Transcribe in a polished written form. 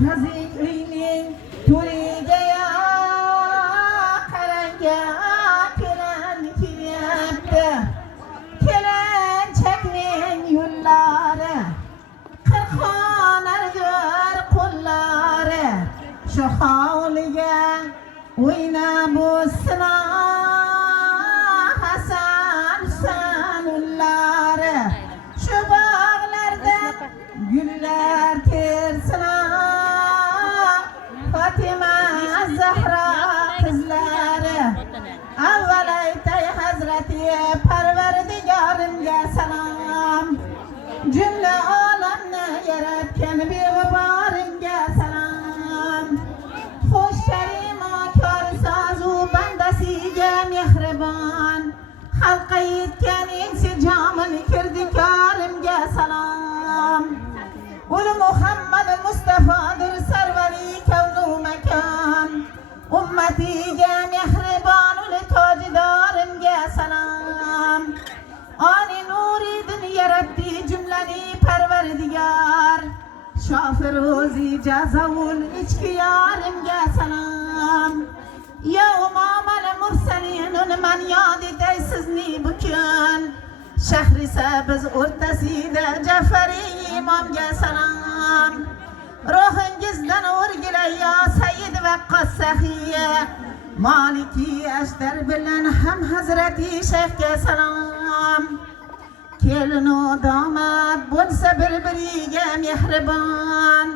nazik uyning to'riga ya qaranga kelin kelyapti. Kelinchakning yo'llari qirqonardir qo'llari. Shu hovliga o'ynab o'ssina Hasan Husan ullari. Shu bog'larda gullar tersina Fatima Zahra qizlari. Avval aytay Hazrati Parvardigorimga salom. Jumla olamni yaratgan beg'uborimga salom. Xush karimo korsazu bandasiga mehribon. Xalqqa yetgan insijomin kirdikorimga salom. Ul Muhammad Mustafodir sarvari kavnu makon. Ummatiga mehribon ul tojidorimga salom. Ani nuridin yaratdi jumlani Parvardigor. Shofirozi jazavul ichkiyorimga salom. Ya umam al-mursalin man yoditay sizni bukun. Shahrisabz o'rtasida Jafari imomga salom. Ruhingizdan o'rgilay ya Sayyid va Qossahiya. Maliki Ashtar bilan ham Hazrati Shayxga salom. Kelin u domad bo'lsa bir-biriga mehribon.